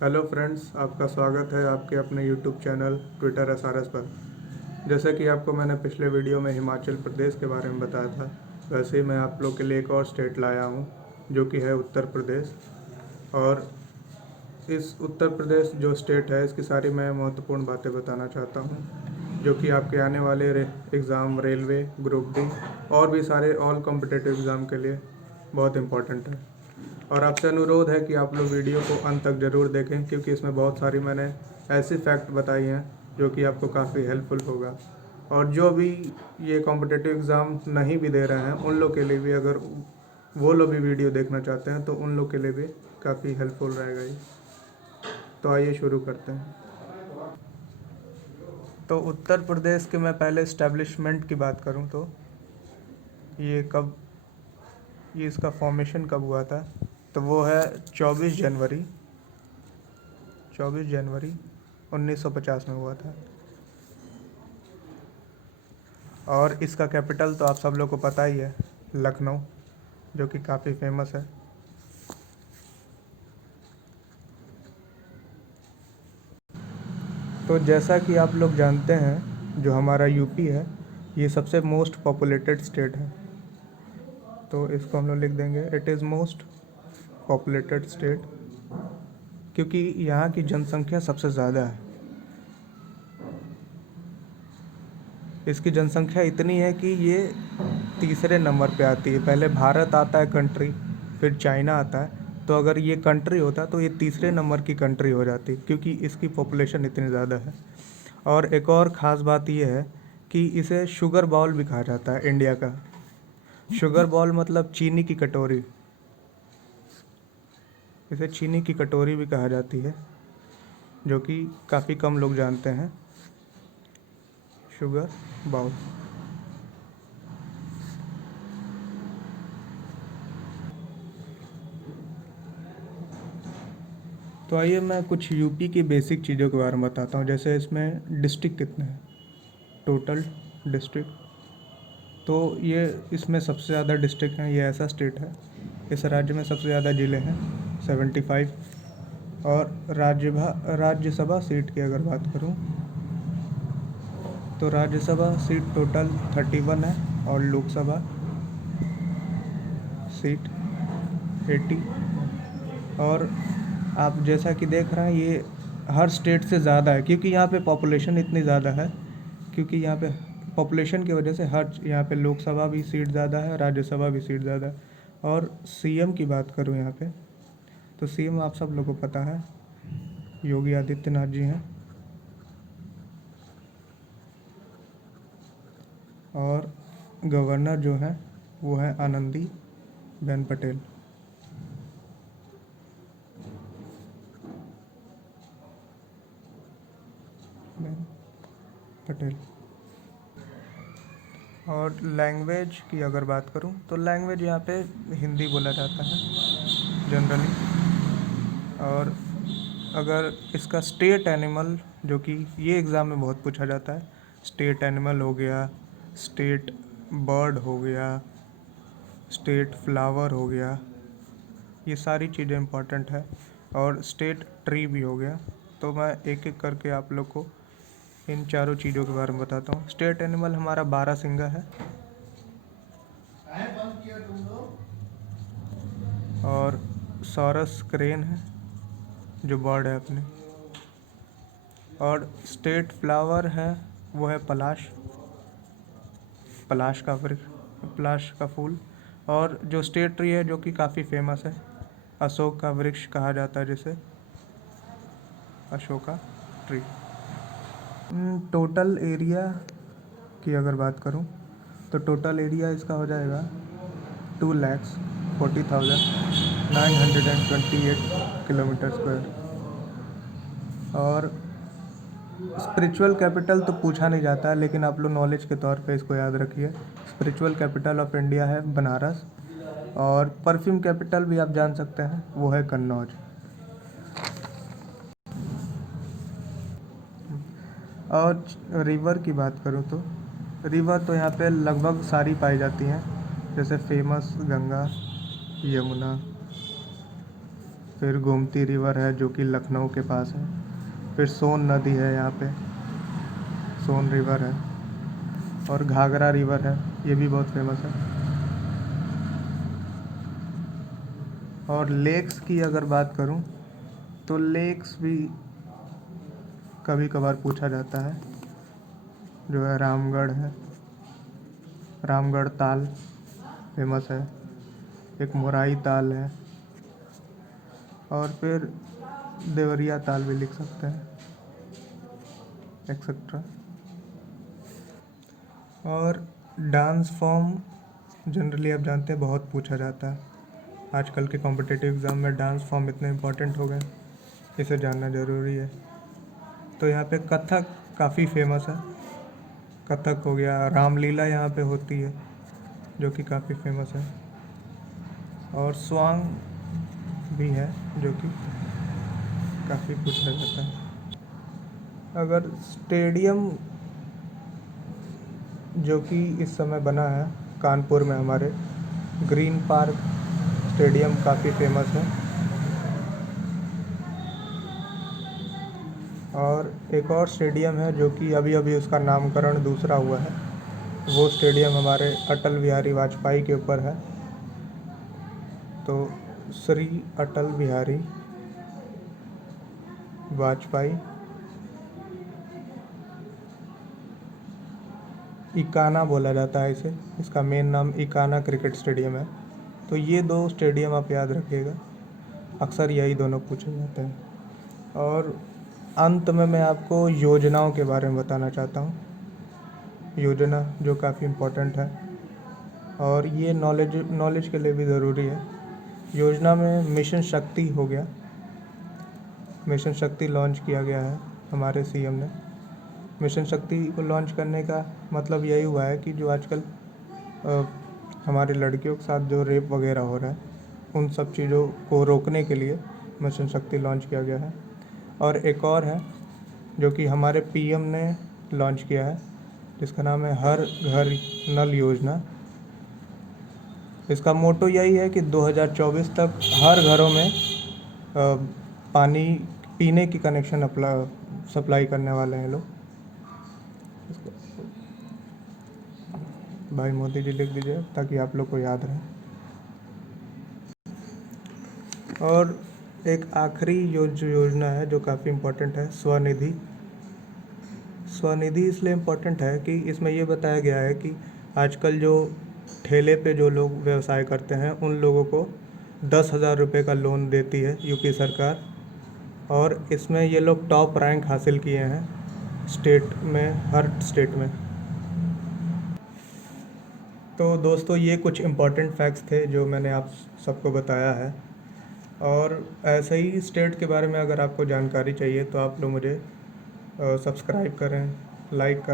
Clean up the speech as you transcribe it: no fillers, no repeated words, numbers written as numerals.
Hello friends, आपका स्वागत है आपके अपने यूट्यूब चैनल ट्विटर एसआरएस पर। जैसे कि आपको मैंने पिछले वीडियो में हिमाचल प्रदेश के बारे में बताया था, वैसे ही मैं आप लोग के लिए एक और स्टेट लाया हूँ जो कि है उत्तर प्रदेश। और इस उत्तर प्रदेश जो स्टेट है, इसकी सारी मैं महत्वपूर्ण बातें बताना चाहता हूँ जो कि आपके आने वाले एग्ज़ाम, रेलवे, ग्रुप डी और भी सारे ऑल कॉम्पिटिटिव एग्ज़ाम के लिए बहुत इम्पोर्टेंट है। और आपसे अनुरोध है कि आप लोग वीडियो को अंत तक ज़रूर देखें, क्योंकि इसमें बहुत सारी मैंने ऐसी फैक्ट बताई हैं जो कि आपको काफ़ी हेल्पफुल होगा। और जो भी ये कॉम्पिटिटिव एग्ज़ाम नहीं भी दे रहे हैं, उन लोग के लिए भी, अगर वो लोग भी वीडियो देखना चाहते हैं तो उन लोग के लिए भी काफ़ी हेल्पफुल रहेगा ये। तो आइए शुरू करते हैं। तो उत्तर प्रदेश के मैं पहले इस्टेब्लिशमेंट की बात करूं तो ये कब ये इसका फॉर्मेशन कब हुआ था, तो वो है 24 जनवरी 1950 में हुआ था। और इसका कैपिटल तो आप सब लोग को पता ही है, लखनऊ, जो कि काफ़ी फेमस है। तो जैसा कि आप लोग जानते हैं, जो हमारा यूपी है, ये सबसे मोस्ट पॉपुलेटेड स्टेट है। तो इसको हम लोग लिख देंगे, it is most populated state, क्योंकि यहाँ की जनसंख्या सबसे ज़्यादा है। इसकी जनसंख्या इतनी है कि ये तीसरे नंबर पे आती है। पहले भारत आता है कंट्री, फिर चाइना आता है। तो अगर ये कंट्री होता तो ये तीसरे नंबर की कंट्री हो जाती, क्योंकि इसकी पॉपुलेशन इतनी ज़्यादा है। और एक और ख़ास बात ये है कि इसे शुगर बॉल भी कहा जाता है, इंडिया का। शुगर बॉल मतलब चीनी की कटोरी। इसे चीनी की कटोरी भी कहा जाती है, जो कि काफ़ी कम लोग जानते हैं। Sugar bowl. तो आइए मैं कुछ यूपी की बेसिक चीज़ों के बारे में बताता हूँ। जैसे इसमें डिस्ट्रिक्ट कितने हैं, टोटल डिस्ट्रिक्ट। तो ये इसमें सबसे ज़्यादा डिस्ट्रिक्ट हैं। ये ऐसा स्टेट है, इस राज्य में सबसे ज़्यादा ज़िले हैं, 75। और राज्यसभा सीट की अगर बात करूँ तो राज्यसभा सीट टोटल 31 है, और लोकसभा सीट 80। और आप जैसा कि देख रहे हैं, ये हर स्टेट से ज़्यादा है, क्योंकि यहाँ पे पॉपुलेशन इतनी ज़्यादा है। क्योंकि यहाँ पे पॉपुलेशन की वजह से हर यहाँ पे लोकसभा भी सीट ज़्यादा है, राज्यसभा भी सीट ज़्यादा है। और सीएम की बात करूँ यहाँ पे, तो सीएम आप सब लोगों को पता है, योगी आदित्यनाथ जी हैं। और गवर्नर जो हैं वो है आनंदी बेन पटेल। बेन पटेल। और लैंग्वेज की अगर बात करूं तो लैंग्वेज यहाँ पे हिंदी बोला जाता है जनरली। और अगर इसका स्टेट एनिमल, जो कि ये एग्ज़ाम में बहुत पूछा जाता है, स्टेट एनिमल हो गया, स्टेट बर्ड हो गया, स्टेट फ्लावर हो गया, ये सारी चीज़ें इम्पॉर्टेंट है। और स्टेट ट्री भी हो गया। तो मैं एक एक करके आप लोग को इन चारों चीज़ों के बारे में बताता हूँ। स्टेट एनिमल हमारा बारहसिंगा है। और सॉरस क्रेन है, जो बर्ड है अपने। और स्टेट फ्लावर है, वो है पलाश, पलाश का वृक्ष, पलाश का फूल। और जो स्टेट ट्री है, जो कि काफ़ी फेमस है, अशोक का वृक्ष कहा जाता है जिसे, अशोका ट्री। टोटल एरिया की अगर बात करूं तो टोटल एरिया इसका हो जाएगा 2,40,928 किलोमीटर स्क्वायर। और स्पिरिचुअल कैपिटल तो पूछा नहीं जाता है, लेकिन आप लोग नॉलेज के तौर पे इसको याद रखिए। स्पिरिचुअल कैपिटल ऑफ इंडिया है बनारस। और परफ्यूम कैपिटल भी आप जान सकते हैं, वो है कन्नौज। और रिवर की बात करूँ तो रिवर तो यहाँ पे लगभग सारी पाई जाती हैं, जैसे फेमस गंगा, यमुना, फिर गोमती रिवर है जो कि लखनऊ के पास है। फिर सोन नदी है यहाँ पे, सोन रिवर है। और घाघरा रिवर है, ये भी बहुत फेमस है। और लेक्स की अगर बात करूँ तो लेक्स भी कभी कभार पूछा जाता है, जो है रामगढ़ है, रामगढ़ ताल फेमस है। एक मोराई ताल है, और फिर देवरिया ताल भी लिख सकते हैं, एक्सेट्रा। और डांस फॉर्म जनरली आप जानते हैं बहुत पूछा जाता है। आजकल के कॉम्पिटिटिव एग्ज़ाम में डांस फॉर्म इतने इम्पोर्टेंट हो गए, इसे जानना ज़रूरी है। तो यहाँ पे कथक काफ़ी फेमस है। कथक हो गया, रामलीला यहाँ पे होती है जो कि काफ़ी फेमस है। और स्वांग भी है जो कि काफ़ी पूछा जाता है। अगर स्टेडियम जो कि इस समय बना है कानपुर में, हमारे ग्रीन पार्क स्टेडियम काफ़ी फेमस है। और एक और स्टेडियम है जो कि अभी अभी उसका नामकरण दूसरा हुआ है, वो स्टेडियम हमारे अटल बिहारी वाजपेयी के ऊपर है। तो श्री अटल बिहारी वाजपेयी इकाना बोला जाता है इसे, इसका मेन नाम इकाना क्रिकेट स्टेडियम है। तो ये दो स्टेडियम आप याद रखिएगा, अक्सर यही दोनों पूछे जाते हैं। और अंत में मैं आपको योजनाओं के बारे में बताना चाहता हूँ। योजना जो काफ़ी इम्पोर्टेंट है और ये नॉलेज के लिए भी ज़रूरी है। योजना में मिशन शक्ति हो गया, मिशन शक्ति लॉन्च किया गया है हमारे सीएम ने। मिशन शक्ति को लॉन्च करने का मतलब यही हुआ है कि जो आजकल हमारी लड़कियों के साथ जो रेप वगैरह हो रहा है, उन सब चीज़ों को रोकने के लिए मिशन शक्ति लॉन्च किया गया है। और एक और है जो कि हमारे पीएम ने लॉन्च किया है, जिसका नाम है हर घर नल योजना। इसका मोटो यही है कि 2024 तक हर घरों में पानी पीने की कनेक्शन सप्लाई करने वाले हैं लोग। भाई मोदी जी लिख दीजिए ताकि आप लोग को याद रहे। और एक आखिरी योजना है जो काफ़ी इम्पोर्टेंट है, स्वनिधि। स्वनिधि इसलिए इम्पोर्टेंट है कि इसमें ये बताया गया है कि आजकल जो ठेले पे जो लोग व्यवसाय करते हैं उन लोगों को 10,000 रुपये का लोन देती है यूपी सरकार। और इसमें ये लोग टॉप रैंक हासिल किए हैं स्टेट में, हर स्टेट में। तो दोस्तों ये कुछ इम्पॉर्टेंट फैक्ट्स थे जो मैंने आप सबको बताया है। और ऐसे ही स्टेट के बारे में अगर आपको जानकारी चाहिए तो आप लोग मुझे सब्सक्राइब करें, लाइक करें।